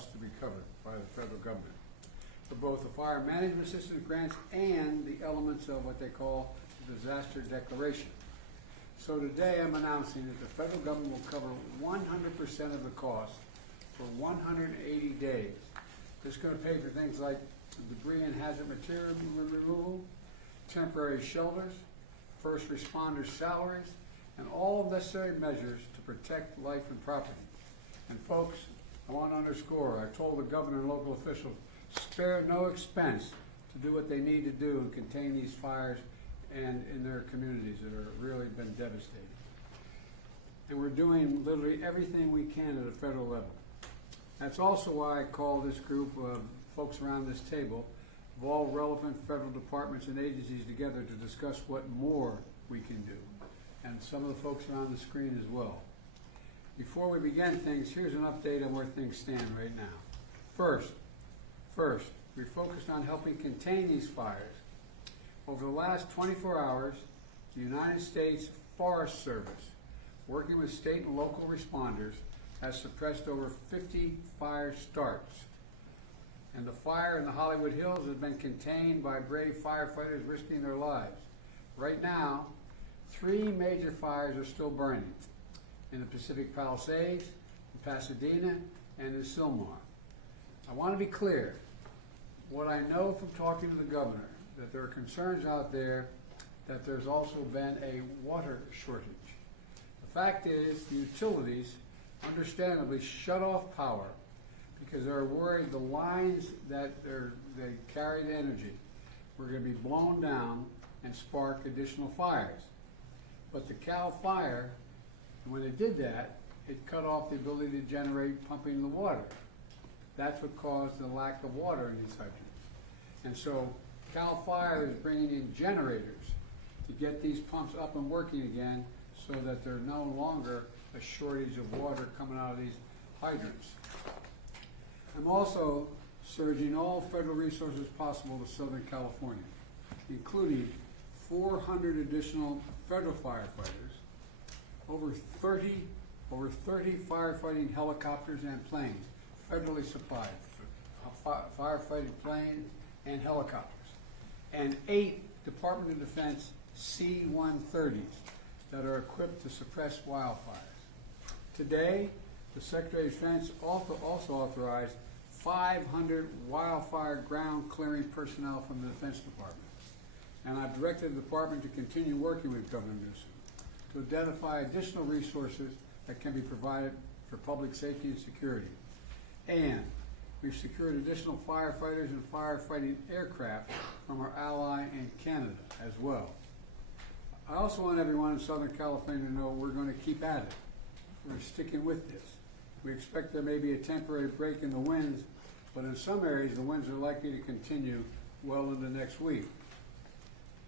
costs to be covered by the federal government for both the fire management assistance grants and the elements of what they call the disaster declaration. So today I'm announcing that the federal government will cover 100% of the cost for 180 days. This is going to pay for things like debris and hazard material removal, temporary shelters, first responders' salaries, and all necessary measures to protect life and property. And folks, I want to underscore, I told the governor and local officials, spare no expense to do what they need to do and contain these fires and in their communities that have really been devastating. And we're doing literally everything we can at a federal level. That's also why I call this group of folks around this table of all relevant federal departments and agencies together to discuss what more we can do. And some of the folks are on the screen as well. Before we begin things, here's an update on where things stand right now. First, we're focused on helping contain these fires. Over the last 24 hours, the United States Forest Service, working with state and local responders, has suppressed over 50 fire starts. And the fire in the Hollywood Hills has been contained by brave firefighters risking their lives. Right now, 3 major fires are still burning in the Pacific Palisades, in Pasadena, and in Sylmar. I want to be clear, what I know from talking to the governor, that there are concerns out there that there's also been a water shortage. The fact is, the utilities understandably shut off power because they're worried the lines that they carry the energy were going to be blown down and spark additional fires. But the Cal Fire, when they did that, it cut off the ability to generate pumping the water. That's what caused the lack of water in these hydrants. And so Cal Fire is bringing in generators to get these pumps up and working again so that there's no longer a shortage of water coming out of these hydrants. I'm also surging all federal resources possible to Southern California, including 400 additional federal firefighters, over 30 firefighting helicopters and planes, federally supplied, firefighting planes and helicopters, and 8 Department of Defense C-130s that are equipped to suppress wildfires. Today, the Secretary of Defense also authorized 500 wildfire ground clearing personnel from the Defense Department. And I've directed the department to continue working with Governor Newsom to identify additional resources that can be provided for public safety and security. And we've secured additional firefighters and firefighting aircraft from our ally in Canada as well. I also want everyone in Southern California to know we're going to keep at it. We're sticking with this. We expect there may be a temporary break in the winds, but in some areas the winds are likely to continue well into next week.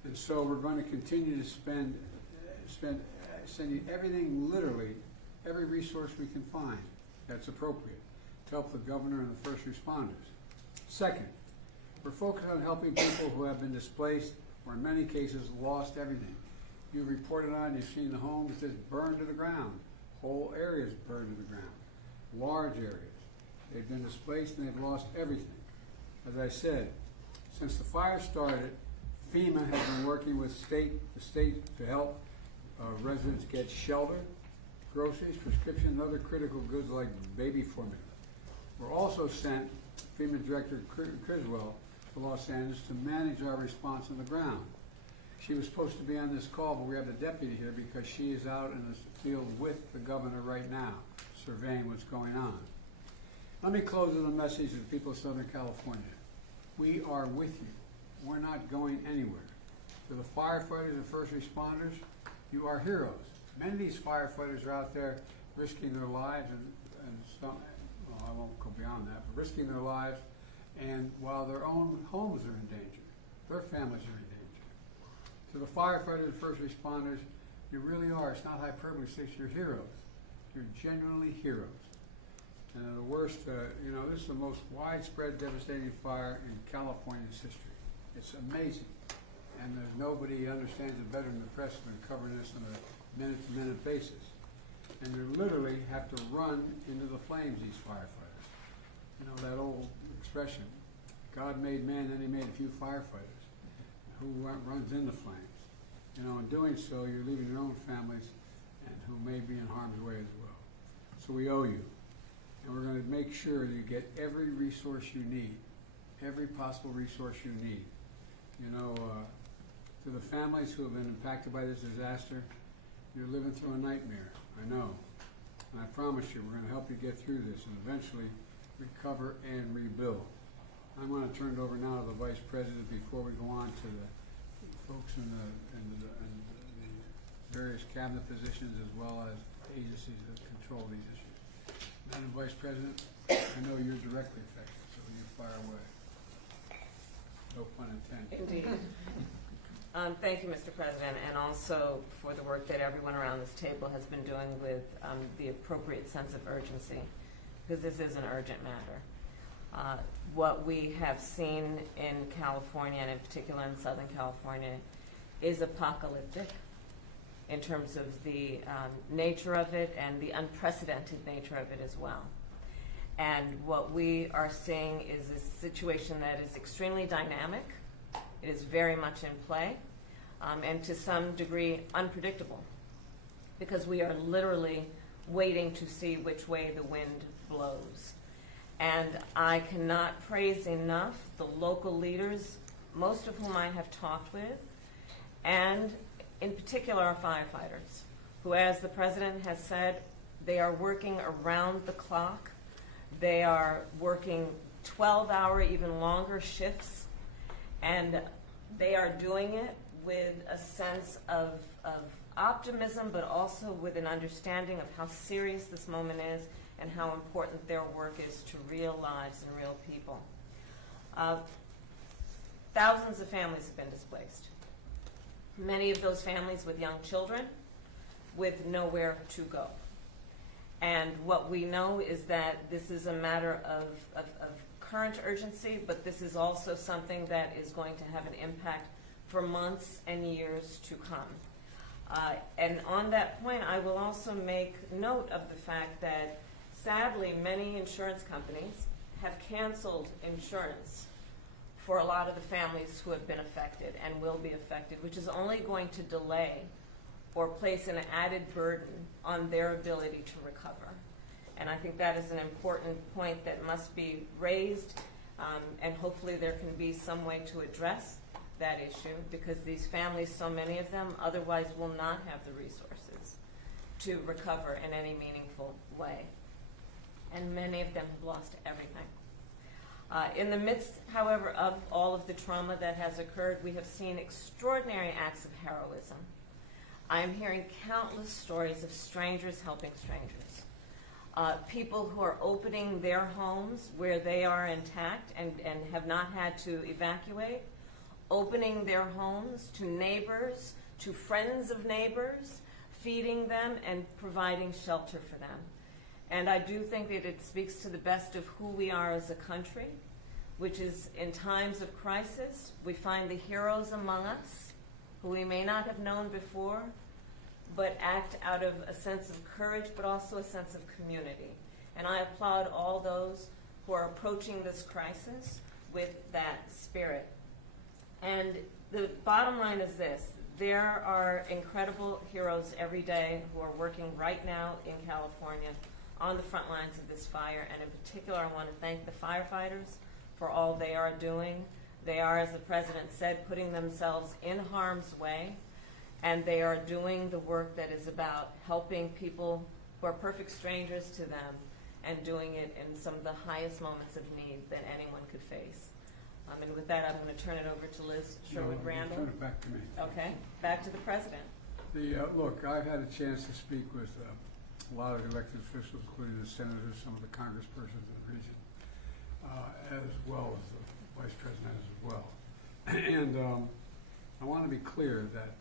And so we're going to continue to sending everything, literally, every resource we can find that's appropriate to help the governor and the first responders. Second, we're focused on helping people who have been displaced or in many cases lost everything. You reported on, you've seen the homes just burned to the ground, whole areas burned to the ground, large areas. They've been displaced and they've lost everything. As I said, since the fire started, FEMA has been working with the state to help residents get shelter, groceries, prescription, and other critical goods like baby formula. We're also sent FEMA Director Criswell to Los Angeles to manage our response on the ground. She was supposed to be on this call, but we have the deputy here because she is out in the field with the governor right now, surveying what's going on. Let me close with a message to the people of Southern California. We are with you. We're not going anywhere. To the firefighters and first responders, you are heroes. Many of these firefighters are out there risking their lives and some, well, I won't go beyond that, but risking their lives, and while their own homes are in danger, their families are in danger. To the firefighters and first responders, you really are. It's not hyperbole, you're heroes. You're genuinely heroes. And the worst, this is the most widespread, devastating fire in California's history. It's amazing. And there's nobody understands it better than the press has been covering this on a minute-to-minute basis. And you literally have to run into the flames, these firefighters. You know, that old expression, God made man, then he made a few firefighters. Who runs into flames? You know, in doing so, you're leaving your own families and who may be in harm's way as well. So we owe you. And we're going to make sure you get every resource you need, every possible resource you need. You know, to the families who have been impacted by this disaster, you're living through a nightmare, I know. And I promise you, we're going to help you get through this and eventually recover and rebuild. I'm going to turn it over now to the Vice President before we go on to the folks in the various cabinet positions as well as agencies that control these issues. Madam Vice President, I know you're directly affected, so you fire away. No pun intended. Indeed. Thank you, Mr. President, and also for the work that everyone around this table has been doing with the appropriate sense of urgency, because this is an urgent matter. What we have seen in California, and in particular in Southern California, is apocalyptic in terms of the nature of it and the unprecedented nature of it as well. And what we are seeing is a situation that is extremely dynamic. It is very much in play, and to some degree unpredictable, because we are literally waiting to see which way the wind blows. And I cannot praise enough the local leaders, most of whom I have talked with, and in particular our firefighters, who, as the President has said, they are working around the clock. They are working 12-hour, even longer shifts, and they are doing it with a sense of optimism, but also with an understanding of how serious this moment is and how important their work is to real lives and real people. Thousands of families have been displaced. Many of those families with young children with nowhere to go. And what we know is that this is a matter of current urgency, but this is also something that is going to have an impact for months and years to come. And on that point, I will also make note of the fact that sadly many insurance companies have canceled insurance for a lot of the families who have been affected and will be affected, which is only going to delay or place an added burden on their ability to recover. And I think that is an important point that must be raised, and hopefully there can be some way to address that issue, because these families, so many of them, otherwise will not have the resources to recover in any meaningful way. And many of them have lost everything. In the midst, however, of all of the trauma that has occurred, we have seen extraordinary acts of heroism. I am hearing countless stories of strangers helping strangers. People who are opening their homes where they are intact and have not had to evacuate, opening their homes to neighbors, to friends of neighbors, feeding them and providing shelter for them. And I do think that it speaks to the best of who we are as a country, which is in times of crisis, we find the heroes among us who we may not have known before, but act out of a sense of courage, but also a sense of community. And I applaud all those who are approaching this crisis with that spirit. And the bottom line is this: there are incredible heroes every day who are working right now in California on the front lines of this fire, and in particular I want to thank the firefighters for all they are doing. They are, as the President said, putting themselves in harm's way, and they are doing the work that is about helping people who are perfect strangers to them, and doing it in some of the highest moments of need that anyone could face. And with that, I'm going to turn it over to Liz Sherwood-Randall. Turn it back to me. Okay, back to the President. Look, I've had a chance to speak with a lot of elected officials, including the senators, some of the congresspersons in the region, as well as the vice president as well. And I want to be clear that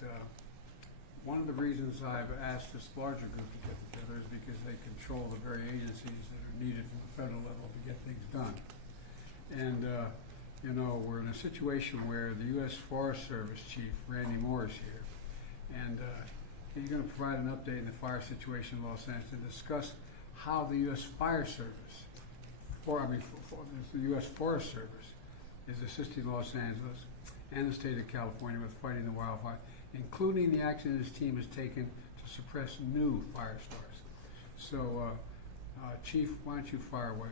one of the reasons I've asked this larger group to get together is because they control the very agencies that are needed from the federal level to get things done. And you know, we're in a situation where the U.S. Forest Service Chief, Randy Moore, is here. And he's going to provide an update in the fire situation in Los Angeles to discuss how the U.S. Fire Service the U.S. Forest Service is assisting Los Angeles and the state of California with fighting the wildfire, including the action his team has taken to suppress new fire stars. So, Chief, why don't you fire away?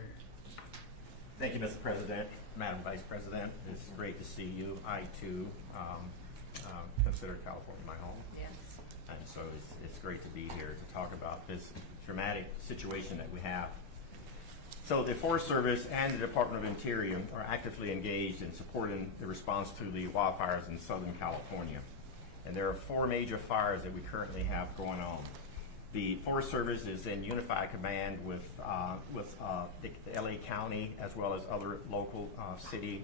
Thank you, Mr. President, Madam Vice President. It's great to see you. I too consider California my home. Yes. And so it's great to be here to talk about this dramatic situation that we have. So the Forest Service and the Department of Interior are actively engaged in supporting the response to the wildfires in Southern California. And there are 4 major fires that we currently have going on. The Forest Service is in unified command with the LA County as well as other local city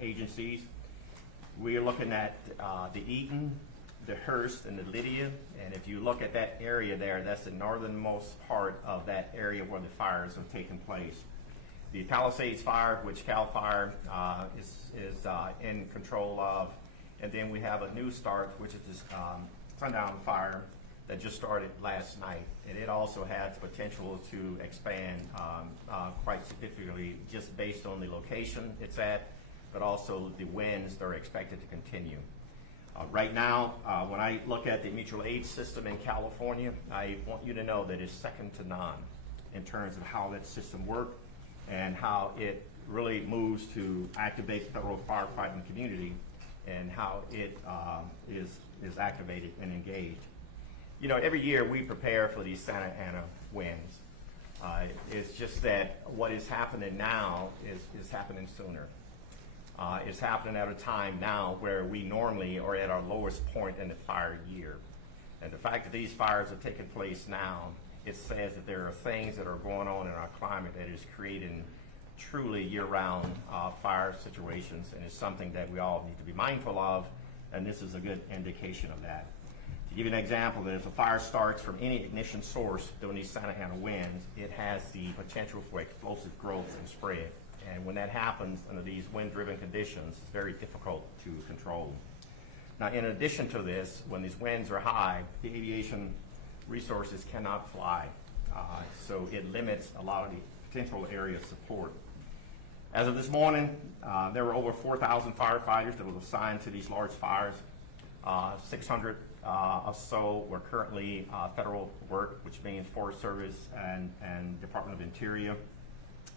agencies. We are looking at the Eaton, the Hearst, and the Lydia. And if you look at that area there, that's the northernmost part of that area where the fires have taken place. The Palisades Fire, which CAL FIRE is in control of. And then we have a new start, which is this Sundown Fire that just started last night. And it also has potential to expand quite significantly just based on the location it's at, but also the winds that are expected to continue. Right now, when I look at the mutual aid system in California, I want you to know that it's second to none in terms of how that system works and how it really moves to activate the federal firefighting community and how it is activated and engaged. You know, every year we prepare for these Santa Ana winds. It's just that what is happening now is happening sooner. It's happening at a time now where we normally are at our lowest point in the fire year. And the fact that these fires are taking place now, it says that there are things that are going on in our climate that is creating truly year-round fire situations, and it's something that we all need to be mindful of, and this is a good indication of that. To give you an example, that if a fire starts from any ignition source during these Santa Ana winds, it has the potential for explosive growth and spread. And when that happens under these wind-driven conditions, it's very difficult to control. Now, in addition to this, when these winds are high, the aviation resources cannot fly. So it limits a lot of the potential area of support. As of this morning, there were over 4,000 firefighters that were assigned to these large fires. 600 or so were currently federal work, which means Forest Service and Department of Interior.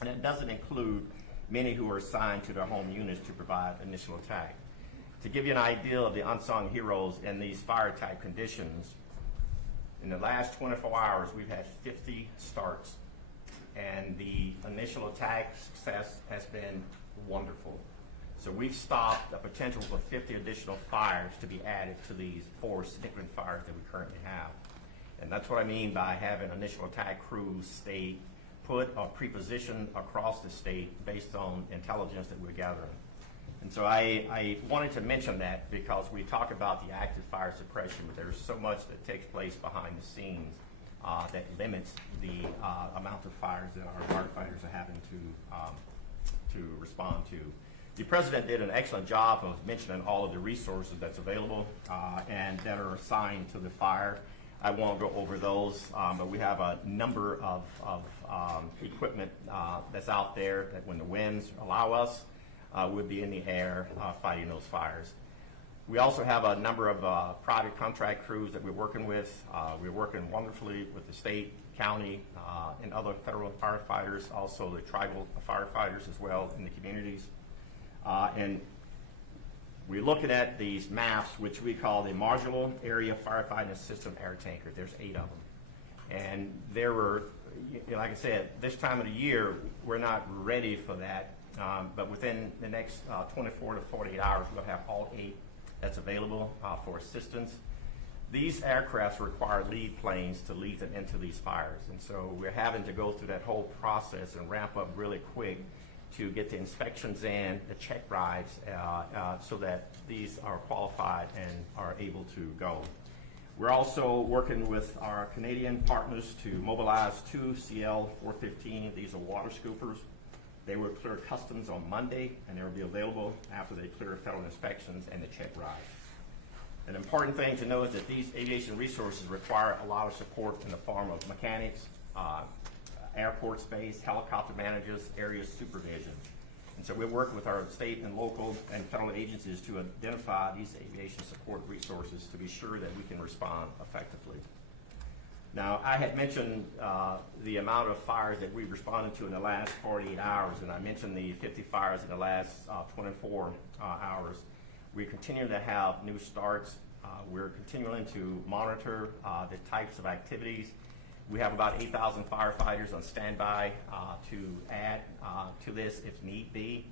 And it doesn't include many who are assigned to their home units to provide initial attack. To give you an idea of the unsung heroes in these fire-type conditions, in the last 24 hours, we've had 50 starts, and the initial attack success has been wonderful. So we've stopped the potential for 50 additional fires to be added to these 4 significant fires that we currently have. And that's what I mean by having initial attack crews stay put or pre-positioned across the state based on intelligence that we're gathering. And so I wanted to mention that because we talk about the active fire suppression, but there's so much that takes place behind the scenes that limits the amount of fires that our firefighters are having to respond to. The President did an excellent job of mentioning all of the resources that's available and that are assigned to the fire. I won't go over those, but we have a number of equipment that's out there that when the winds allow us, we'll be in the air fighting those fires. We also have a number of private contract crews that we're working with. We're working wonderfully with the state, county, and other federal firefighters, also the tribal firefighters as well in the communities. And we're looking at these maps, which we call the Modular Area Firefighting System Air Tanker. There's 8 of them. And there were, like I said, this time of the year, we're not ready for that. But within the next 24 to 48 hours, we'll have all 8 that's available for assistance. These aircrafts require lead planes to lead them into these fires. And so we're having to go through that whole process and ramp up really quick to get the inspections in, the check rides, so that these are qualified and are able to go. We're also working with our Canadian partners to mobilize 2 CL-415. These are water scoopers. They will clear customs on Monday, and they will be available after they clear federal inspections and the check rides. An important thing to know is that these aviation resources require a lot of support in the form of mechanics, airport space, helicopter managers, area supervision. And so we work with our state and local and federal agencies to identify these aviation support resources to be sure that we can respond effectively. Now, I had mentioned the amount of fires that we've responded to in the last 48 hours, and I mentioned the 50 fires in the last 24 hours. We continue to have new starts. We're continuing to monitor the types of activities. We have about 8,000 firefighters on standby to add to this if need be.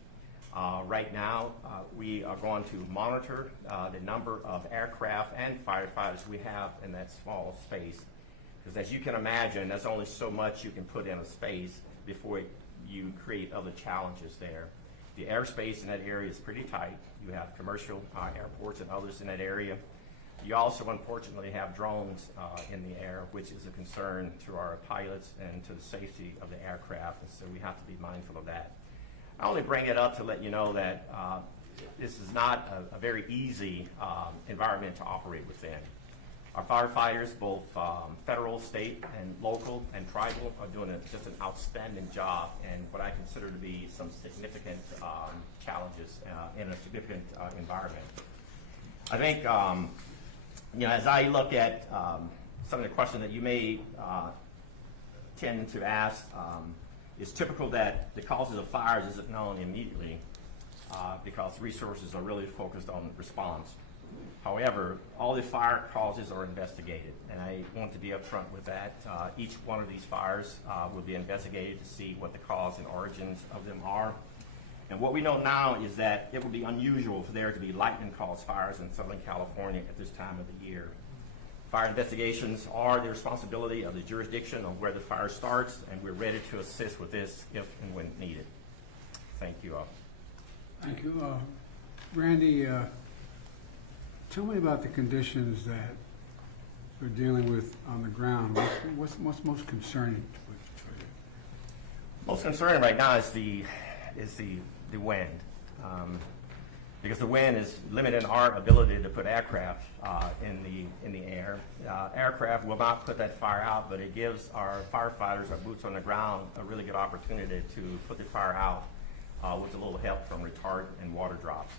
Right now, we are going to monitor the number of aircraft and firefighters we have in that small space. Because as you can imagine, there's only so much you can put in a space before you create other challenges there. The airspace in that area is pretty tight. You have commercial airports and others in that area. You also, unfortunately, have drones in the air, which is a concern to our pilots and to the safety of the aircraft, and so we have to be mindful of that. I only bring it up to let you know that this is not a very easy environment to operate within. Our firefighters, both federal, state, and local, and tribal, are doing just an outstanding job in what I consider to be some significant challenges in a significant environment. I think, as I look at some of the questions that you may tend to ask, it's typical that the causes of fires isn't known immediately because resources are really focused on response. However, all the fire causes are investigated, and I want to be upfront with that. Each one of these fires will be investigated to see what the cause and origins of them are. And what we know now is that it would be unusual for there to be lightning-caused fires in Southern California at this time of the year. Fire investigations are the responsibility of the jurisdiction on where the fire starts, and we're ready to assist with this if and when needed. Thank you all. Thank you. Randy, tell me about the conditions that we're dealing with on the ground. What's most concerning for you? Most concerning right now is the wind, because the wind is limiting our ability to put aircraft in the air. Aircraft will not put that fire out, but it gives our firefighters, our boots on the ground, a really good opportunity to put the fire out with a little help from retardant and water drops.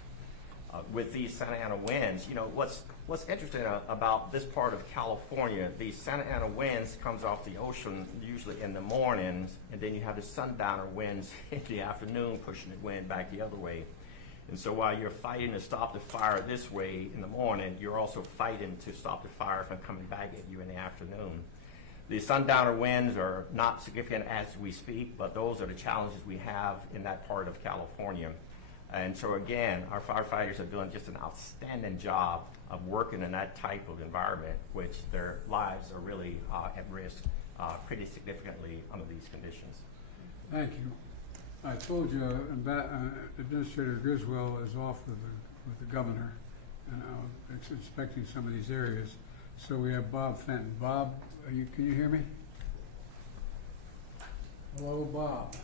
With these Santa Ana winds, what's interesting about this part of California, the Santa Ana winds comes off the ocean usually in the mornings, and then you have the sundowner winds in the afternoon pushing the wind back the other way. And so while you're fighting to stop the fire this way in the morning, you're also fighting to stop the fire from coming back at you in the afternoon. The sundowner winds are not significant as we speak, but those are the challenges we have in that part of California. And so again, our firefighters are doing just an outstanding job of working in that type of environment, which their lives are really at risk pretty significantly under these conditions. Thank you. I told you Administrator Griswold is off with the governor, and I was inspecting some of these areas. So we have Bob Fenton. Bob, can you hear me? Hello, Bob.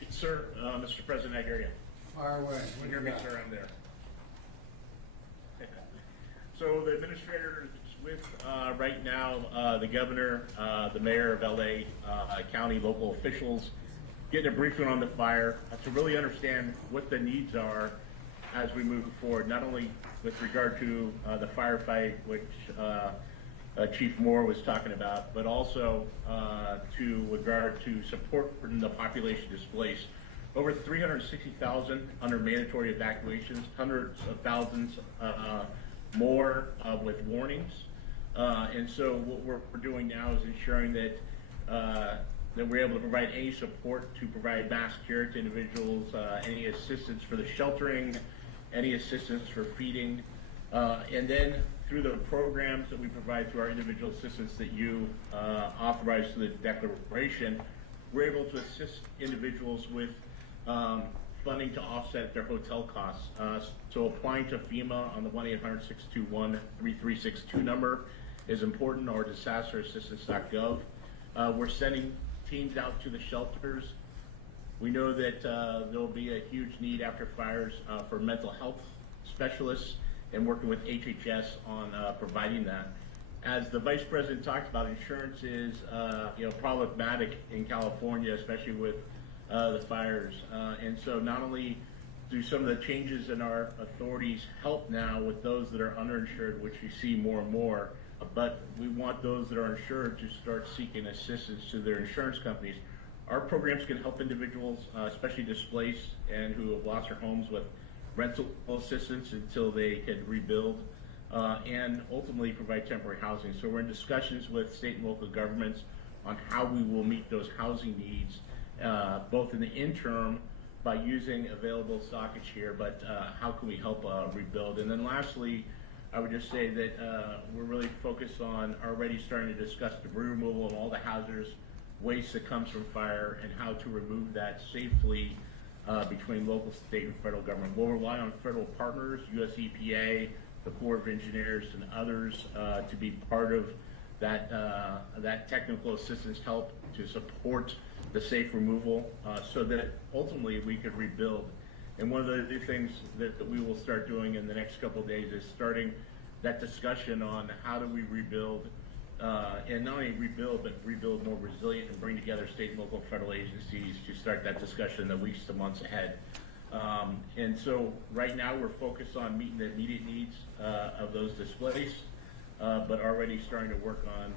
Yes, sir, Mr. President, I hear you. Fire away. You hear me, sir? I'm there. So the administrator is with right now the governor, the mayor of LA, county, local officials, getting a briefing on the fire to really understand what the needs are as we move forward, not only with regard to the firefight, which Chief Moore was talking about, but also to regard to support for the population displaced. Over 360,000 under mandatory evacuations, hundreds of thousands more with warnings. And so what we're doing now is ensuring that that we're able to provide any support to provide mass care to individuals, any assistance for the sheltering, any assistance for feeding, and then through the programs that we provide through our individual assistance that you authorize through the declaration, we're able to assist individuals with funding to offset their hotel costs. So applying to FEMA on the 1-800-621-3362 number is important, or disasterassistance.gov. We're sending teams out to the shelters. We know that there will be a huge need after fires for mental health specialists, and working with HHS on providing that. as the Vice President talked about, insurance is, problematic in California, especially with the fires. And so not only do some of the changes in our authorities help now with those that are underinsured, which we see more and more, but we want those that are insured to start seeking assistance to their insurance companies. Our programs can help individuals, especially displaced and who have lost their homes, with rental assistance until they can rebuild, and ultimately provide temporary housing. So we're in discussions with state and local governments on how we will meet those housing needs, both in the interim by using available stockage here, but how can we help rebuild? And then lastly, I would just say that we're really focused on already starting to discuss debris removal and all the hazardous waste that comes from fire and how to remove that safely between local, state, and federal government. We'll rely on federal partners, US EPA, the Corps of Engineers, and others to be part of that technical assistance help to support the safe removal so that ultimately we could rebuild. And one of the things that we will start doing in the next couple of days is starting that discussion on how do we rebuild, and not only rebuild, but rebuild more resilient and bring together state, local, and federal agencies to start that discussion in the weeks to months ahead. And so right now we're focused on meeting the immediate needs of those displaced, but already starting to work on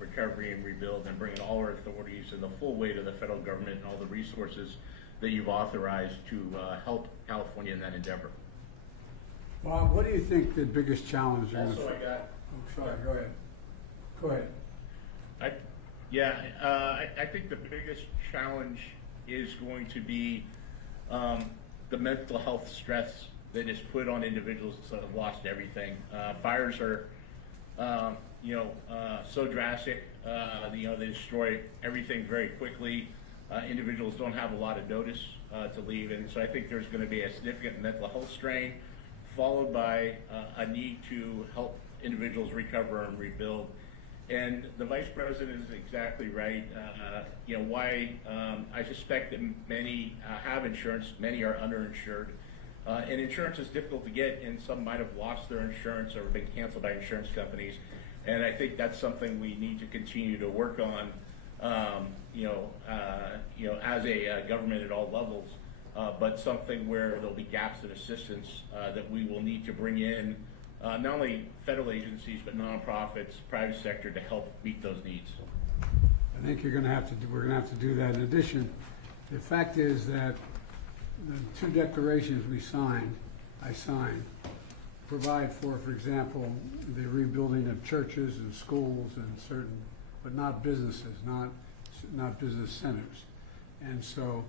recovery and rebuild and bringing all our authorities and the full weight of the federal government and all the resources that you've authorized to help California in that endeavor. Bob, what do you think the biggest challenge is? Also, I got. Oh, sorry, go ahead. Go ahead. I think the biggest challenge is going to be the mental health stress that is put on individuals that have lost everything. Fires are, so drastic. They destroy everything very quickly. Individuals don't have a lot of notice to leave, and so I think there's going to be a significant mental health strain, followed by a need to help individuals recover and rebuild. And the Vice President is exactly right. Why I suspect that many have insurance, many are underinsured. And insurance is difficult to get, and some might have lost their insurance or been canceled by insurance companies. And I think that's something we need to continue to work on, as a government at all levels, but something where there'll be gaps in assistance that we will need to bring in not only federal agencies, but nonprofits, private sector to help meet those needs. I think we're going to have to do that. In addition, the fact is that the two declarations I signed, provide for example, the rebuilding of churches and schools and certain, but not businesses, not business centers. And so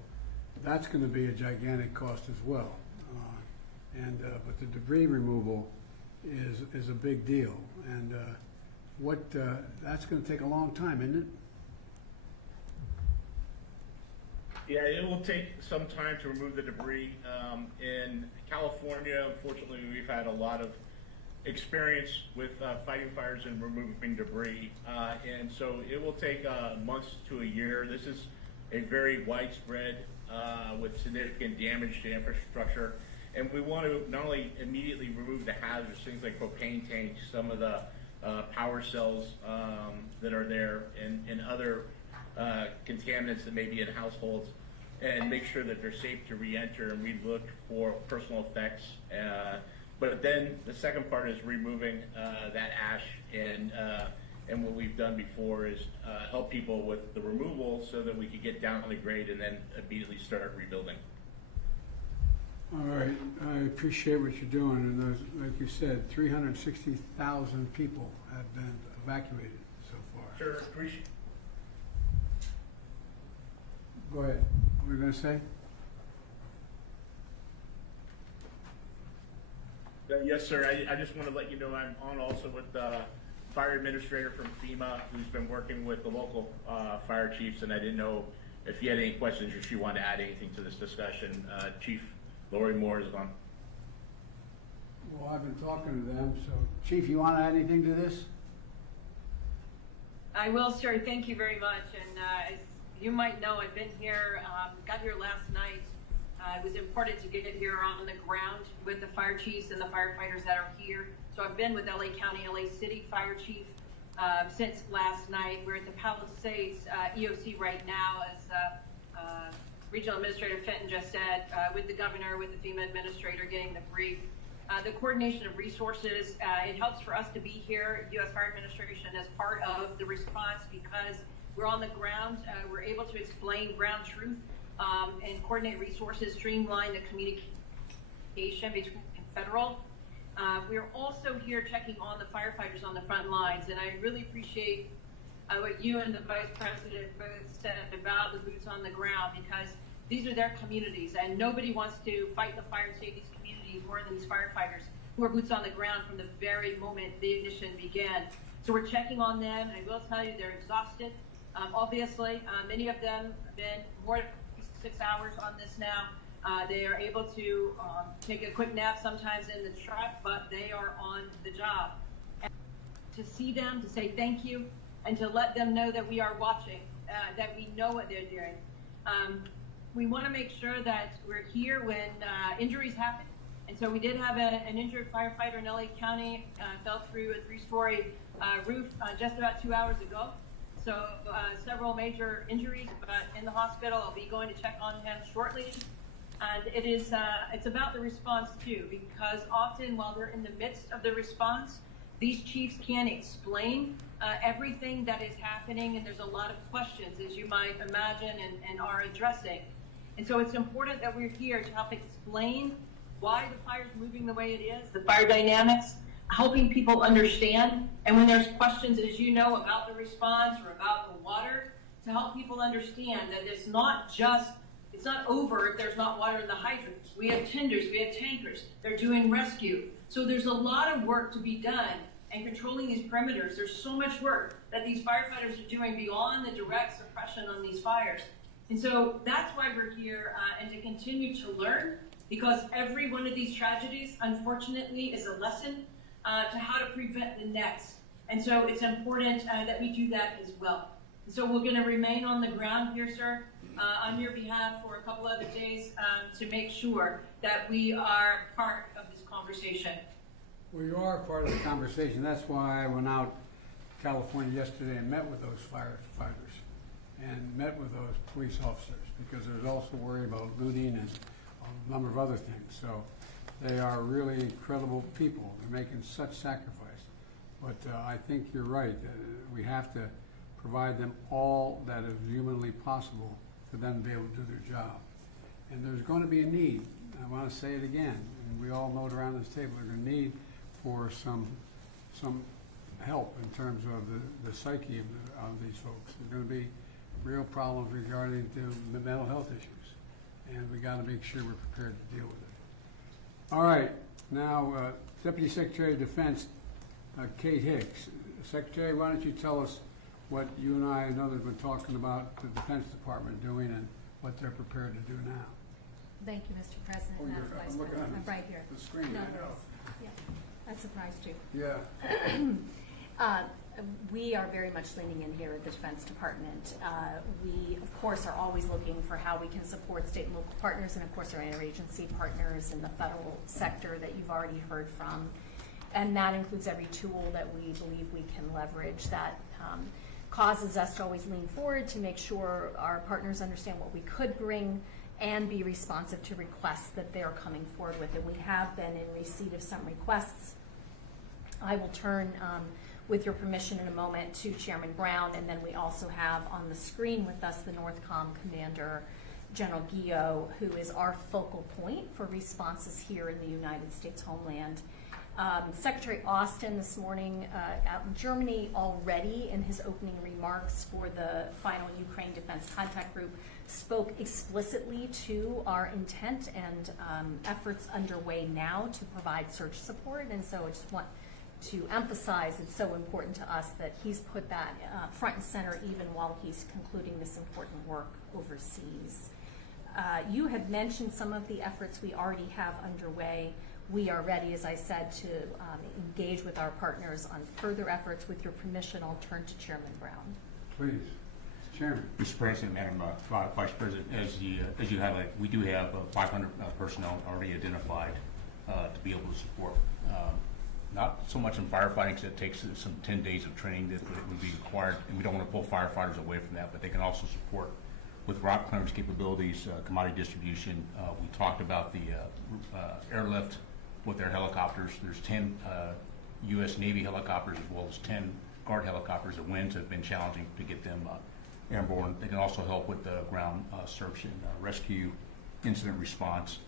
that's going to be a gigantic cost as well. But the debris removal is a big deal. And that's going to take a long time, isn't it? Yeah, it will take some time to remove the debris. In California, unfortunately, we've had a lot of experience with fighting fires and removing debris. And so it will take months to a year. This is a very widespread with significant damage to infrastructure. And we want to not only immediately remove the hazards, things like propane tanks, some of the power cells that are there, and other contaminants that may be in households, and make sure that they're safe to re-enter, and we look for personal effects. But then the second part is removing that ash, and what we've done before is help people with the removal so that we could get down on the grade and then immediately start rebuilding. All right, I appreciate what you're doing, and those, like you said, 360,000 people have been evacuated so far. Sure, appreciate. Go ahead. What were you going to say? Yes, sir. I just want to let you know I'm on also with the fire administrator from FEMA, who's been working with the local fire chiefs, and I didn't know if you had any questions or if you wanted to add anything to this discussion. Chief Lori Moore is on. Well, I've been talking to them, so Chief, you want to add anything to this? I will, sir. Thank you very much. And as you might know, I've been here, got here last night. It was important to get here on the ground with the fire chiefs and the firefighters that are here. So I've been with LA County, LA City Fire Chief, since last night. We're at the Palisades EOC right now, as Regional Administrator Fenton just said, with the governor, with the FEMA administrator, getting the brief. The coordination of resources, it helps for us to be here, U.S. Fire Administration, as part of the response because we're on the ground. We're able to explain ground truth and coordinate resources, streamline the communication between federal. We're also here checking on the firefighters on the front lines, and I really appreciate what you and the Vice President both said about the boots on the ground, because these are their communities, and nobody wants to fight the fire and save these communities more than these firefighters who are boots on the ground from the very moment the ignition began. So we're checking on them, and I will tell you they're exhausted. Obviously, many of them have been more than 6 hours on this now. They are able to take a quick nap sometimes in the truck, but they are on the job. And to see them, to say thank you, and to let them know that we are watching, that we know what they're doing. We want to make sure that we're here when injuries happen. And so we did have an injured firefighter in LA County, fell through a 3-story roof just about 2 hours ago. So several major injuries, but in the hospital. I'll be going to check on him shortly. And it's about the response too, because often while we're in the midst of the response, these chiefs can't explain everything that is happening, and there's a lot of questions, as you might imagine, and are addressing. And so it's important that we're here to help explain why the fire's moving the way it is, the fire dynamics, helping people understand. And when there's questions, as you know, about the response or about the water, to help people understand that it's not over if there's not water in the hydrants. We have tenders, we have tankers, they're doing rescue. So there's a lot of work to be done and controlling these perimeters. There's so much work that these firefighters are doing beyond the direct suppression on these fires. And so that's why we're here and to continue to learn, because every one of these tragedies, unfortunately, is a lesson to how to prevent the next. And so it's important that we do that as well. And so we're going to remain on the ground here, sir, on your behalf for a couple other days to make sure that we are part of this conversation. Well, you are part of the conversation. That's why I went out to California yesterday and met with those firefighters and met with those police officers, because there's also worry about looting and a number of other things. So they are really incredible people. They're making such sacrifice. But I think you're right. We have to provide them all that is humanly possible for them to be able to do their job. And there's going to be a need. I want to say it again, and we all know it around this table. There's a need for some help in terms of the psyche of these folks. There's going to be real problems regarding to the mental health issues, and we got to make sure we're prepared to deal with it. All right, now Deputy Secretary of Defense Kate Hicks. Secretary, why don't you tell us what you and I and others have been talking about the Defense Department doing and what they're prepared to do now. Thank you, Mr. President. Oh, Madam you're- Vice I'm looking President. at I'm right here. the screen, No, I there know. is. Yeah, that surprised you. Yeah. We are very much leaning in here at the Defense Department. We, of course, are always looking for how we can support state and local partners, and of course our interagency partners in the federal sector that you've already heard from. And that includes every tool that we believe we can leverage that causes us to always lean forward to make sure our partners understand what we could bring and be responsive to requests that they're coming forward with. And we have been in receipt of some requests. I will turn, with your permission in a moment, to Chairman Brown, and then we also have on the screen with us the NORTHCOM Commander, General Guillot, who is our focal point for responses here in the United States homeland. Secretary Austin this morning out in Germany already in his opening remarks for the final Ukraine Defense Contact Group spoke explicitly to our intent and efforts underway now to provide search support. And so I just want to emphasize it's so important to us that he's put that front and center even while he's concluding this important work overseas. You have mentioned some of the efforts we already have underway. We are ready, as I said, to engage with our partners on further efforts. With your permission, I'll turn to Chairman Brown. Please, Chairman. Mr. President, Madam Vice President, as you highlight, we do have 500 personnel already identified to be able to support not so much in firefighting, because it takes some 10 days of training that would be required, and we don't want to pull firefighters away from that, but they can also support with rock clearance capabilities, commodity distribution. We talked about the airlift with their helicopters. There's 10 U.S. Navy helicopters as well as 10 Guard helicopters. The winds have been challenging to get them airborne. They can also help with the ground search and rescue, incident response,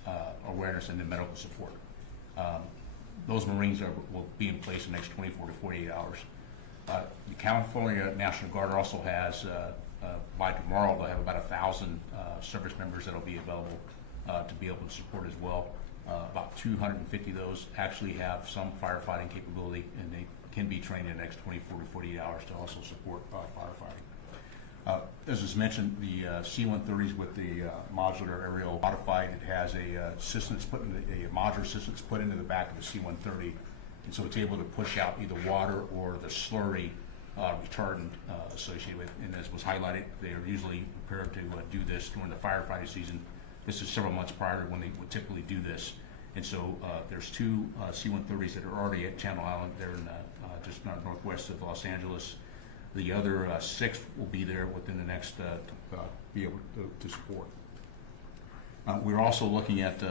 awareness, and the medical support. Those Marines will be in place in the next 24 to 48 hours. The California National Guard also has, by tomorrow, they'll have about 1,000 service members that will be available to be able to support as well. About 250 of those actually have some firefighting capability, and they can be trained in the next 24 to 48 hours to also support firefighting. As was mentioned, the C-130s with the modular aerial modified, it has a system that's put in a modular system that's put into the back of the C-130, and so it's able to push out either water or the slurry retardant associated with. And as was highlighted, they are usually prepared to do this during the firefighting season. This is several months prior to when they would typically do this. And so there's two C-130s that are already at Channel Island. They're in just northwest of Los Angeles. The other 6 will be there within the next be able to support. We're also looking at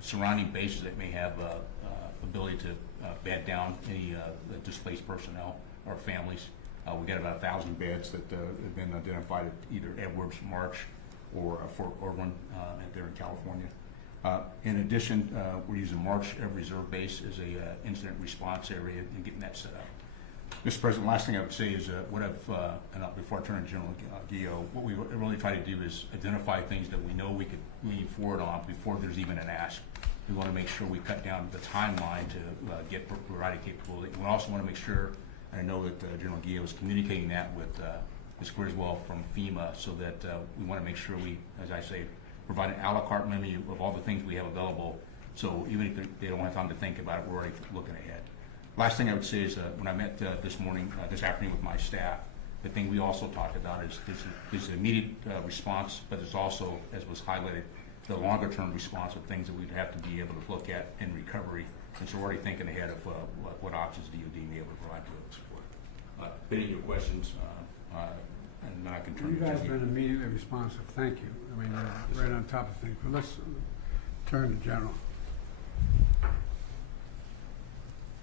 surrounding bases that may have ability to bed down any displaced personnel or families. We've got about 1,000 beds that have been identified at either Edwards, March, or Fort Irwin there in California. In addition, we're using March Air Reserve Base as a incident response area and getting that set up. Mr. President, last thing I would say is what I've, and before I turn to General Guillot, what we really try to do is identify things that we know we could lean forward on before there's even an ask. We want to make sure we cut down the timeline to get provided capability. We also want to make sure, and I know that General Guillot is communicating that with Ms. Griswold from FEMA, so that we want to make sure we, as I say, provide an a la carte menu of all the things we have available. So even if they don't have time to think about it, we're already looking ahead. Last thing I would say is when I met this afternoon with my staff, the thing we also talked about is immediate response, but it's also, as was highlighted, the longer term response of things that we'd have to be able to look at in recovery. And so we're already thinking ahead of what options DOD may be able to provide to support. Any of your questions, and then I can turn You to guys have General. been immediately responsive. Thank you. I mean, you're right on top of things. But let's turn to General.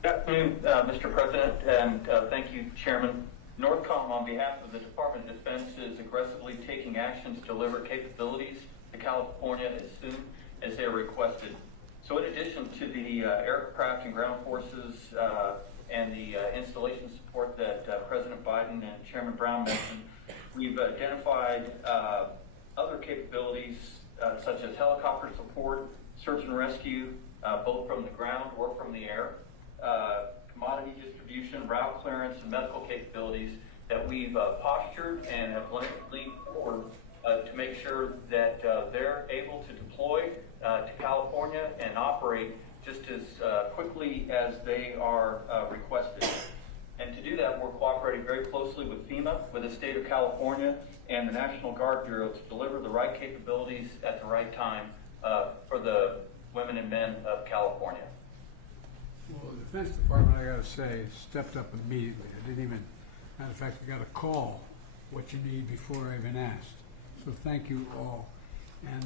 Good afternoon, Mr. President, and thank you, Chairman. Northcom, on behalf of the Department of Defense, is aggressively taking action to deliver capabilities to California as soon as they are requested. So in addition to the aircraft and ground forces and the installation support that President Biden and Chairman Brown mentioned, we've identified other capabilities such as helicopter support, search and rescue, both from the ground or from the air, commodity distribution, route clearance, and medical capabilities that we've postured and have leaned forward to make sure that they're able to deploy to California and operate just as quickly as they are requested. And to do that, we're cooperating very closely with FEMA, with the state of California, and the National Guard Bureau to deliver the right capabilities at the right time for the women and men of California. Well, the Defense Department, I got to say, stepped up immediately. I didn't even, matter of fact, I got a call what you need before I even asked. So thank you all. And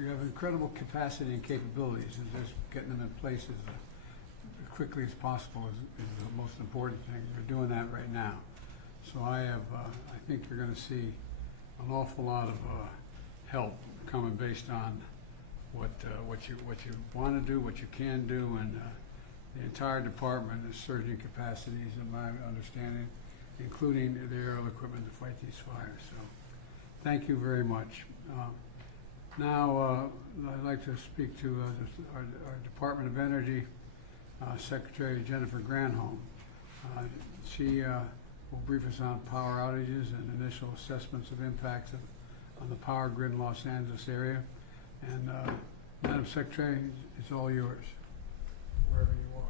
you have incredible capacity and capabilities, and just getting them in place as quickly as possible is the most important thing. You're doing that right now. So I think you're going to see an awful lot of help coming based on what you want to do, what you can do, and the entire department is surging capacities, in my understanding, including the aerial equipment to fight these fires. So thank you very much. Now, I'd like to speak to our Department of Energy Secretary Jennifer Granholm. She will brief us on power outages and initial assessments of impacts on the power grid in Los Angeles area. And Madam Secretary, it's all yours, wherever you are.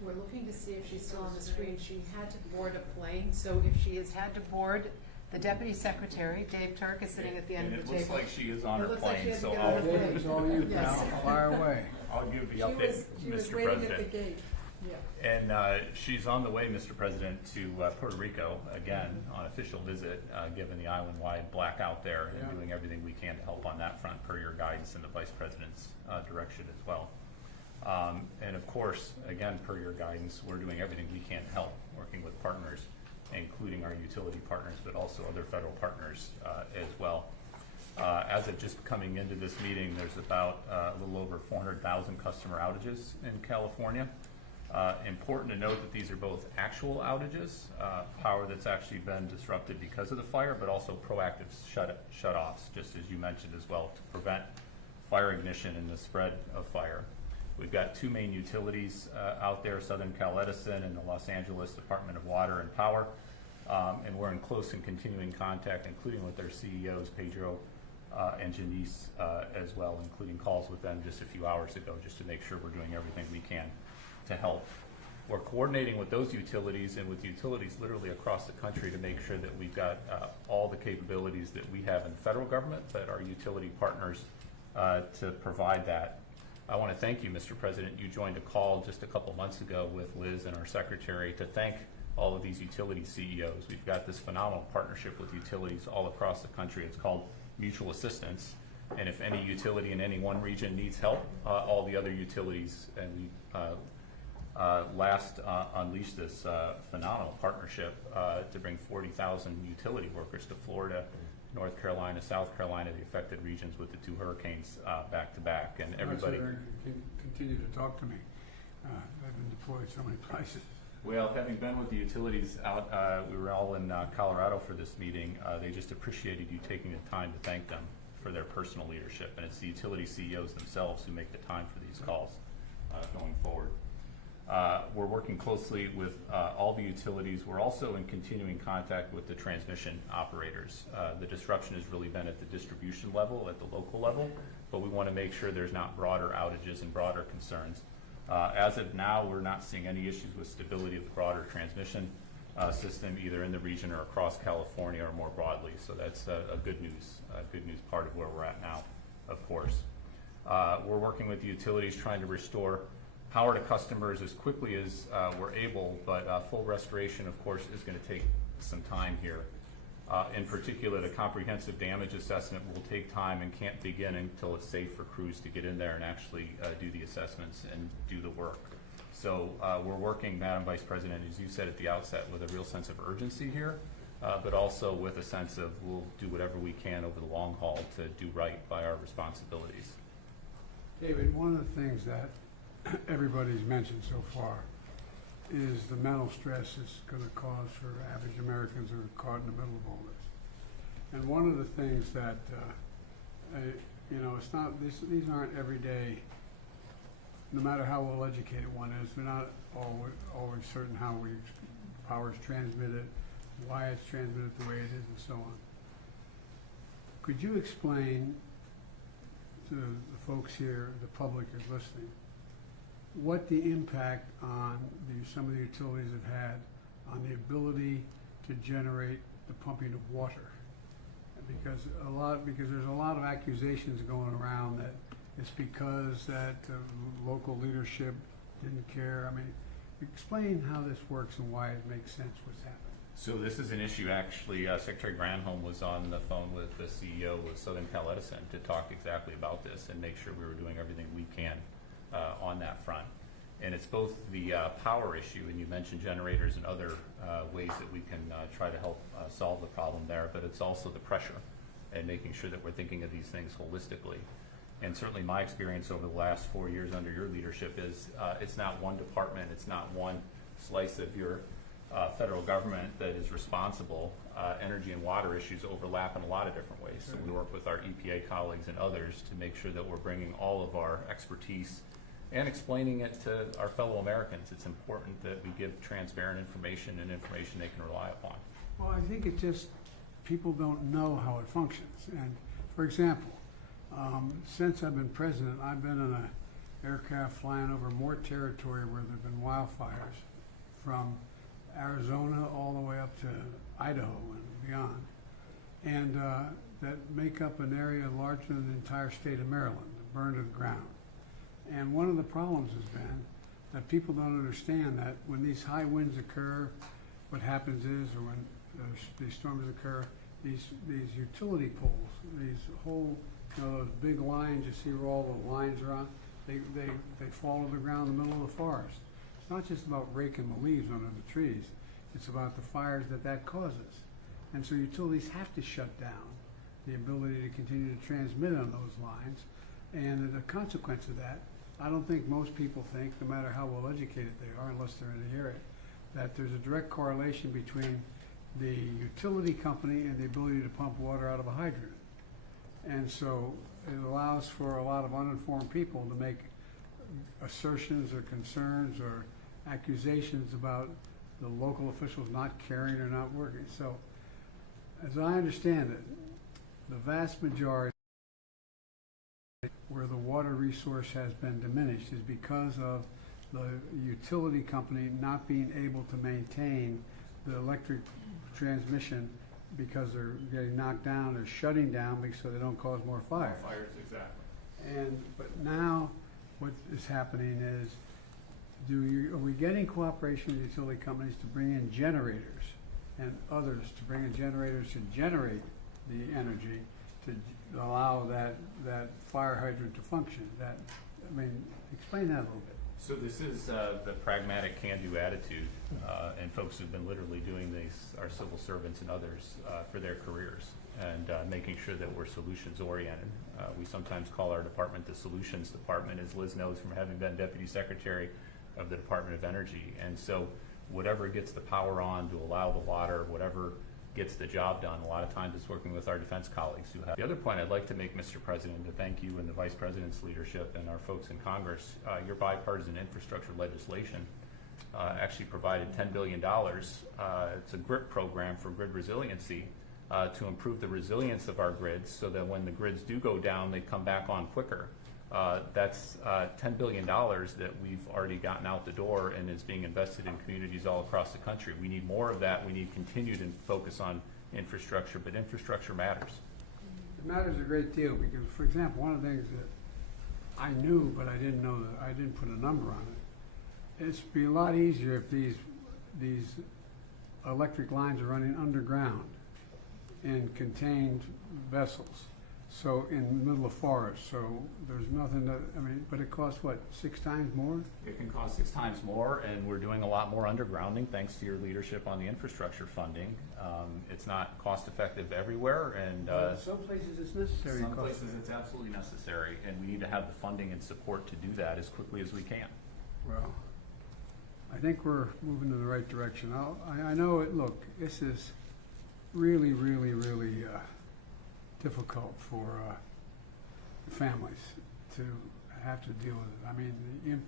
We're looking to see if she's still on the screen. She had to board a plane, so if she has had to board, the Deputy Secretary, Dave Turk, is sitting at the end of the table. It looks like she is on It her looks like she plane, has so to get on her I'll Dave, it's all you, Yes. pal. Fire away. give the She update, was Mr. waiting at the President. gate. And she's on the way, Mr. President, to Puerto Rico again on official visit, given the island-wide blackout there, and Yeah. doing everything we can to help on that front per your guidance and the Vice President's direction as well. And of course, again, per your guidance, we're doing everything we can to help, working with partners, including our utility partners, but also other federal partners as well. As of just coming into this meeting, there's about a little over 400,000 customer outages in California. Important to note that these are both actual outages, power that's actually been disrupted because of the fire, but also proactive shut-offs, just as you mentioned as well, to prevent fire ignition and the spread of fire. We've got two main utilities out there, Southern Cal Edison and the Los Angeles Department of Water and Power, and we're in close and continuing contact, including with their CEOs, Pedro and Janice as well, including calls with them just a few hours ago, just to make sure we're doing everything we can to help. We're coordinating with those utilities and with utilities literally across the country to make sure that we've got all the capabilities that we have in the federal government, but our utility partners to provide that. I want to thank you, Mr. President. You joined a call just a couple months ago with Liz and our secretary to thank all of these utility CEOs. We've got this phenomenal partnership with utilities all across the country. It's called mutual assistance. And if any utility in any one region needs help, all the other utilities, and we last unleashed this phenomenal partnership to bring 40,000 utility workers to Florida, North Carolina, South Carolina, the affected regions with the two hurricanes back to back, and everybody. Continue to talk to me. I've been deployed so many places. Well, having been with the utilities out, we were all in Colorado for this meeting. They just appreciated you taking the time to thank them for their personal leadership, and it's the utility CEOs themselves who make the time for these calls going forward. We're working closely with all the utilities. We're also in continuing contact with the transmission operators. The disruption has really been at the distribution level, at the local level, but we want to make sure there's not broader outages and broader concerns. As of now, we're not seeing any issues with stability of the broader transmission system, either in the region or across California or more broadly. So that's a good news part of where we're at now, of course. We're working with the utilities trying to restore power to customers as quickly as we're able, but full restoration, of course, is going to take some time here. In particular, the comprehensive damage assessment will take time and can't begin until it's safe for crews to get in there and actually do the assessments and do the work. So we're working, Madam Vice President, as you said at the outset, with a real sense of urgency here, but also with a sense of we'll do whatever we can over the long haul to do right by our responsibilities. David, one of the things that everybody's mentioned so far is the mental stress it's going to cause for average Americans who are caught in the middle of all this. And one of the things that, it's not, these aren't everyday, no matter how well educated one is, we're not always certain how power is transmitted, why it's transmitted the way it is, and so on. Could you explain to the folks here, the public is listening, what the impact on some of the utilities have had on the ability to generate the pumping of water? Because there's a lot of accusations going around that it's because that local leadership didn't care. I mean, explain how this works and why it makes sense what's happening. So this is an issue, actually, Secretary Granholm was on the phone with the CEO of Southern Cal Edison to talk exactly about this and make sure we were doing everything we can on that front. And it's both the power issue, and you mentioned generators and other ways that we can try to help solve the problem there, but it's also the pressure and making sure that we're thinking of these things holistically. And certainly my experience over the last 4 years under your leadership is it's not one department, it's not one slice of your federal government that is responsible. Energy and water issues overlap in a lot of different ways. So we work with our EPA colleagues and others to make sure that we're bringing all of our expertise and explaining it to our fellow Americans. It's important that we give transparent information and information they can rely upon. Well, I think it just, people don't know how it functions. And for example, since I've been president, I've been in an aircraft flying over more territory where there have been wildfires, from Arizona all the way up to Idaho and beyond, and that make up an area larger than the entire state of Maryland, burned to the ground. And one of the problems has been that people don't understand that when these high winds occur, what happens is, or when these storms occur, these utility poles, these whole, those big lines, you see where all the lines are on, they fall to the ground in the middle of the forest. It's not just about raking the leaves under the trees, it's about the fires that causes. And so utilities have to shut down the ability to continue to transmit on those lines. And the consequence of that, I don't think most people think, no matter how well educated they are, unless they're in the area, that there's a direct correlation between the utility company and the ability to pump water out of a hydrant. And so it allows for a lot of uninformed people to make assertions or concerns or accusations about the local officials not caring or not working. So as I understand it, the vast majority where the water resource has been diminished is because of the utility company not being able to maintain the electric transmission because they're getting knocked down or shutting down so they don't cause more fires. Fires, exactly. But now what is happening is, are we getting cooperation with utility companies to bring in generators and others to bring in generators to generate the energy to allow that fire hydrant to function? Explain that a little bit. So this is the pragmatic can-do attitude, and folks who've been literally doing this, our civil servants and others, for their careers, and making sure that we're solutions-oriented. We sometimes call our department the solutions department, as Liz knows from having been Deputy Secretary of the Department of Energy. And so whatever gets the power on to allow the water, whatever gets the job done, a lot of times it's working with our defense colleagues who have. The other point I'd like to make, Mr. President, to thank you and the Vice President's leadership and our folks in Congress, your bipartisan infrastructure legislation actually provided $10 billion. It's a GRIP program for grid resiliency to improve the resilience of our grids so that when the grids do go down, they come back on quicker. That's $10 billion that we've already gotten out the door and is being invested in communities all across the country. We need more of that. We need continued focus on infrastructure, but infrastructure matters. It matters a great deal because, for example, one of the things that I knew but I didn't know that I didn't put a number on it. It'd be a lot easier if these electric lines are running underground in contained vessels. So in the middle of forest, so there's nothing that, but it costs what, 6 times more? It can cost 6 times more, and we're doing a lot more undergrounding thanks to your leadership on the infrastructure funding. It's not cost effective everywhere, and Some places it's necessary. some places it's absolutely necessary, and we need to have the funding and support to do that as quickly as we can. Well, I think we're moving in the right direction. I know it, look, this is really, really, really difficult for families to have to deal with it.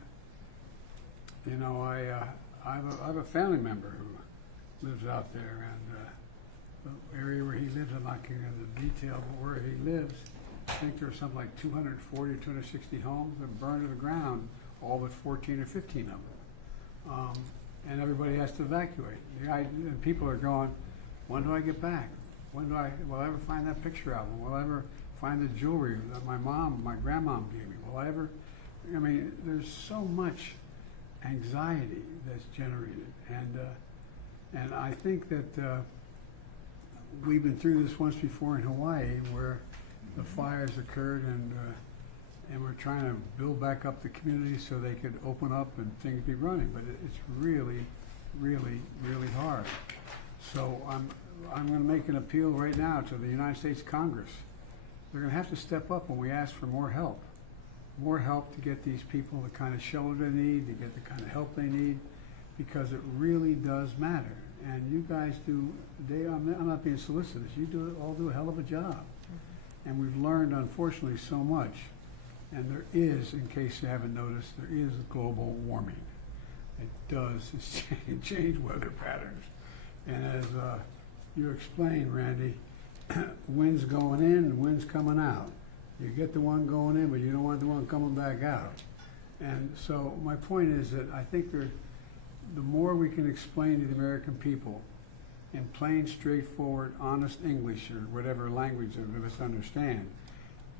I have a family member who lives out there, and the area where he lives, I'm not getting into the detail, but where he lives, I think there are something like 240 or 260 homes that burned to the ground, all but 14 or 15 of them. And everybody has to evacuate. And people are going, when do I get back? Will I ever find that picture album? Will I ever find the jewelry that my grandmom gave me? Will I ever, there's so much anxiety that's generated. And I think that we've been through this once before in Hawaii where the fires occurred and we're trying to build back up the community so they could open up and things be running. But it's really, really, really hard. So I'm going to make an appeal right now to the United States Congress. They're going to have to step up when we ask for more help to get these people the kind of shelter they need, to get the kind of help they need, because it really does matter. And you guys do, I'm not being solicitous, you all do a hell of a job. And we've learned, unfortunately, so much. And there is, in case you haven't noticed, there is global warming. It does change weather patterns. And as you explained, Randy, winds going in and winds coming out. You get the one going in, but you don't want the one coming back out. And so my point is that I think the more we can explain to the American people in plain, straightforward, honest English or whatever language of us understand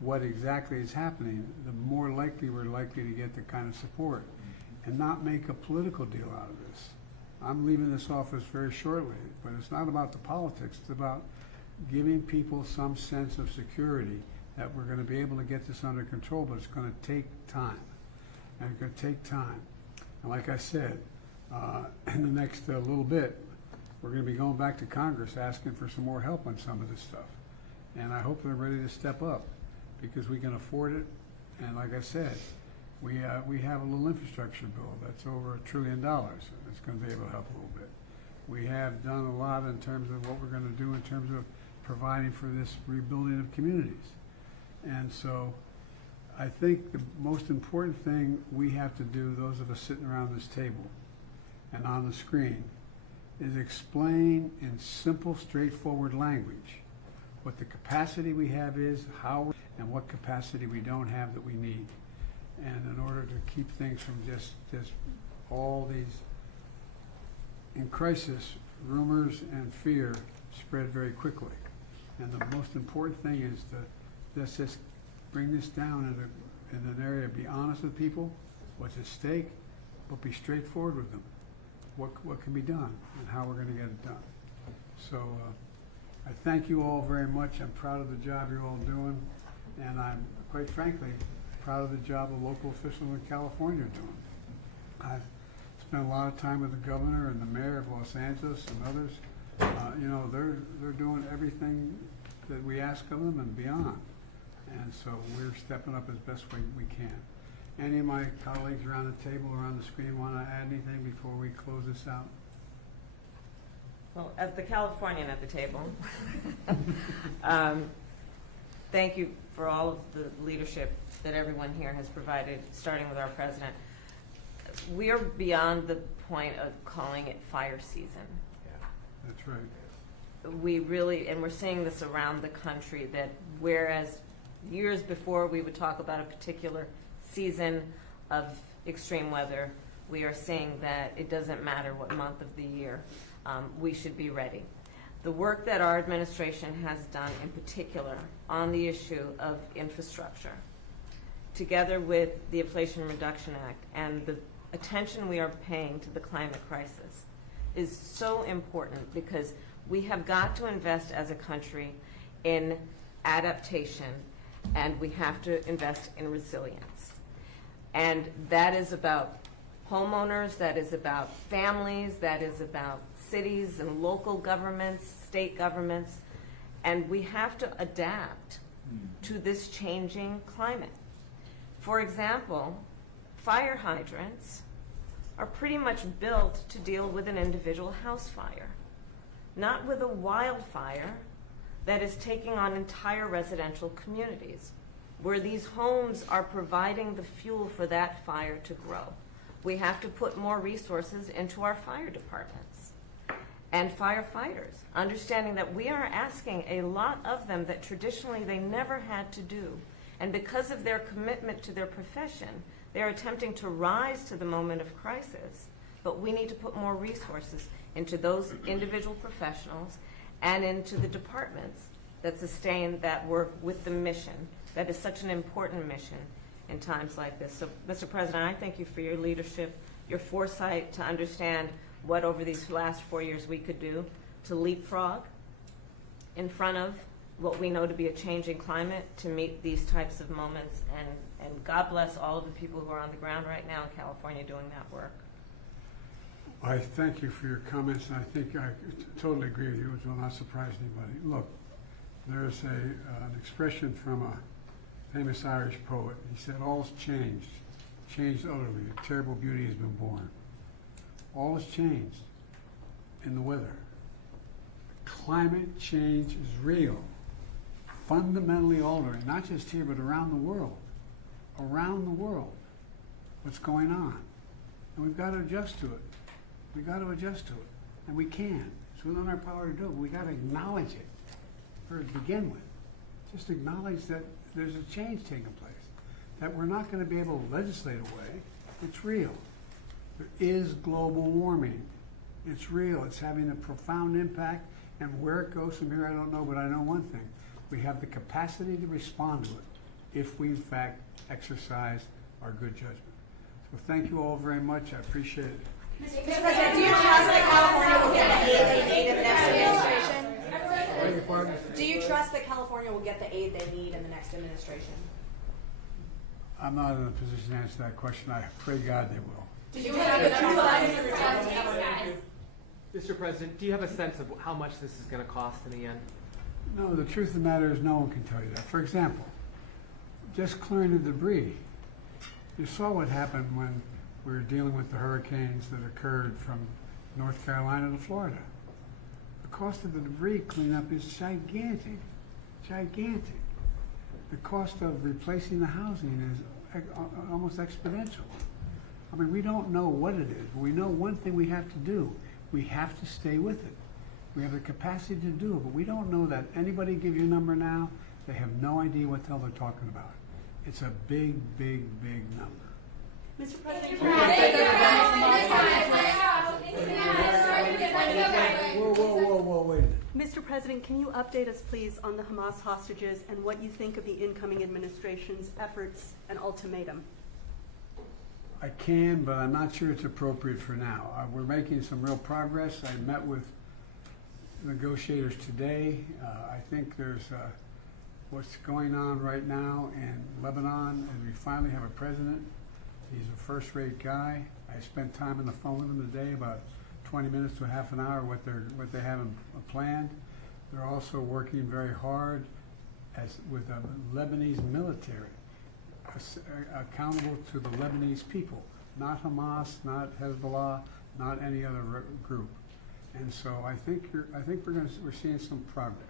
what exactly is happening, the more likely we're likely to get the kind of support. and not make a political deal out of this. I'm leaving this office very shortly, but it's not about the politics. It's about giving people some sense of security that we're going to be able to get this under control, but it's going to take time. And it's going to take time. And like I said, in the next little bit, we're going to be going back to Congress asking for some more help on some of this stuff. And I hope they're ready to step up because we can afford it. And like I said, we have a little infrastructure bill that's over $1 trillion. It's going to be able to help a little bit. We have done a lot in terms of what we're going to do in terms of providing for this rebuilding of communities. And so I think the most important thing we have to do, those of us sitting around this table and on the screen, is explain in simple, straightforward language what the capacity we have is, how, and what capacity we don't have that we need. And in order to keep things from just all these, in crisis, rumors and fear spread very quickly. And the most important thing is to let's just bring this down in an area, be honest with people, what's at stake, but be straightforward with them. What can be done and how we're going to get it done. So I thank you all very much. I'm proud of the job you're all doing, and I'm quite frankly proud of the job the local officials in California are doing. I've spent a lot of time with the governor and the mayor of Los Angeles and others. You know, they're doing everything that we ask of them and beyond, and so we're stepping up as best we can. Any of my colleagues around the table or on the screen want to add anything before we close this out? Well, as the Californian at the table, thank you for all of the leadership that everyone here has provided, starting with our president. We are beyond the point of calling it fire season. Yeah, that's right. We really, and we're seeing this around the country, that whereas years before we would talk about a particular season of extreme weather, we are seeing that it doesn't matter what month of the year, we should be ready. The work that our administration has done in particular on the issue of infrastructure, together with the Inflation Reduction Act and the attention we are paying to the climate crisis, is so important because we have got to invest as a country in adaptation, and we have to invest in resilience. And that is about homeowners, that is about families, that is about cities and local governments, state governments, and we have to adapt to this changing climate. For example, fire hydrants are pretty much built to deal with an individual house fire, not with a wildfire that is taking on entire residential communities, where these homes are providing the fuel for that fire to grow. We have to put more resources into our fire departments and firefighters, understanding that we are asking a lot of them that traditionally they never had to do. And because of their commitment to their profession, they're attempting to rise to the moment of crisis. But we need to put more resources into those individual professionals and into the departments that sustain that work with the mission. That is such an important mission in times like this. So, Mr. President, I thank you for your leadership, your foresight to understand what over these last 4 years we could do to leapfrog in front of what we know to be a changing climate to meet these types of moments. And God bless all of the people who are on the ground right now in California doing that work. I thank you for your comments, and I think I totally agree with you, which will not surprise anybody. Look, there's an expression from a famous Irish poet. He said, "All's changed, changed utterly. A terrible beauty has been born." All has changed in the weather. Climate change is real, fundamentally altering, not just here, but around the world. Around the world, what's going on. And we've got to adjust to it. We've got to adjust to it. And we can. It's within our power to do it, but we've got to acknowledge it to begin with. Just acknowledge that there's a change taking place, that we're not going to be able to legislate away. It's real. There is global warming. It's real. It's having a profound impact, and where it goes from here, I don't know, but I know one thing. We have the capacity to respond to it if we, in fact, exercise our good judgment. So thank you all very much. I appreciate it. Mr. President, do you trust that California will get the aid they need in the next administration? Beg your pardon? Do you trust that California will get the aid they need in the next administration? I'm not in a position to answer that question. I pray God they will. Do you have a trust? Mr. President, do you have a sense of how much this is going to cost in the end? No, the truth of the matter is no one can tell you that. For example, just clearing the debris. You saw what happened when we were dealing with the hurricanes that occurred from North Carolina to Florida. The cost of the debris cleanup is gigantic, gigantic. The cost of replacing the housing is almost exponential. I mean, we don't know what it is, but we know one thing we have to do. We have to stay with it. We have the capacity to do it, but we don't know that. Anybody give you a number now, they have no idea what the hell they're talking about. It's a big, big, big number. Mr. President, Whoa, wait a minute. Mr. President, can you update us, please, on the Hamas hostages and what you think of the incoming administration's efforts and ultimatum? I can, but I'm not sure it's appropriate for now. We're making some real progress. I met with negotiators today. I think there's what's going on right now in Lebanon, and we finally have a president. He's a first-rate guy. I spent time on the phone with him today, about 20 minutes to half an hour, what they have planned. They're also working very hard with the Lebanese military, accountable to the Lebanese people, not Hamas, not Hezbollah, not any other group. And so I think we're seeing some progress.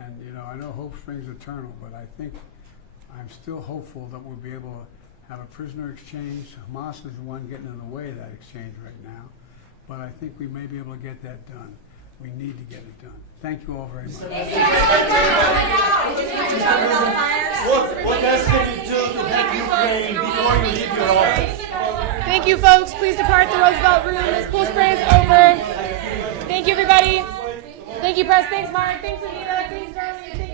And I know hope springs eternal, but I think I'm still hopeful that we'll be able to have a prisoner exchange. Hamas is the one getting in the way of that exchange right now, but I think we may be able to get that done. We need to get it done. Thank you all very much. What else can you do to help Ukraine before you leave your office? Thank you, folks. Please depart the Roosevelt Room. This pool spray is over. Thank you, everybody. Thank you, Press. Thanks, Mark. Thanks, Anita. Thanks, Darlene.